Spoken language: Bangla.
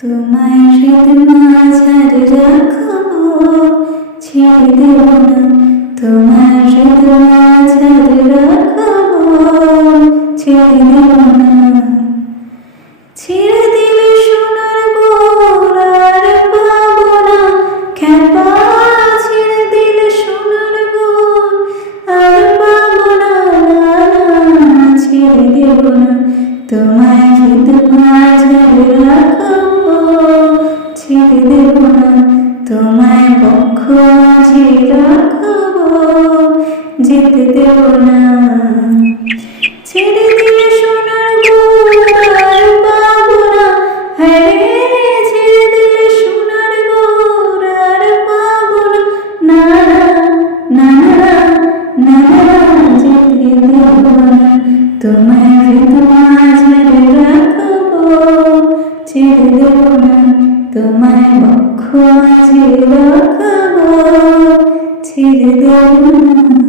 তোমায় হৃদ মাঝারে রাখবো, ছেড়ে দেব না। তোমায় হৃদ মাঝারে রাখবো, ছেড়ে দেব না। ছেড়ে দিলে সোনার গোর আর পাবো না খেপা, ছেড়ে দিলে সোনার গোর আর পাবো না, ছেড়ে দেব না। তোমায় হৃদ মাঝারে রাখবো, ছেড়ে দেব না। তোমায় বক্ষ মাঝে রাখবো, যেতে দেব না। ছেড়ে দিলে সোনার গোর আর পাবো না, হ্যাঁ ছেড়ে দিলে সোনার গোর আর পাবো না, না না না না, যেতে দেব না। তোমায় হৃদ মাঝারে রাখবো, ছেড়ে দেব না। তোমায় বক্ষ মাঝে রাখবো, ছেড়ে দেব না।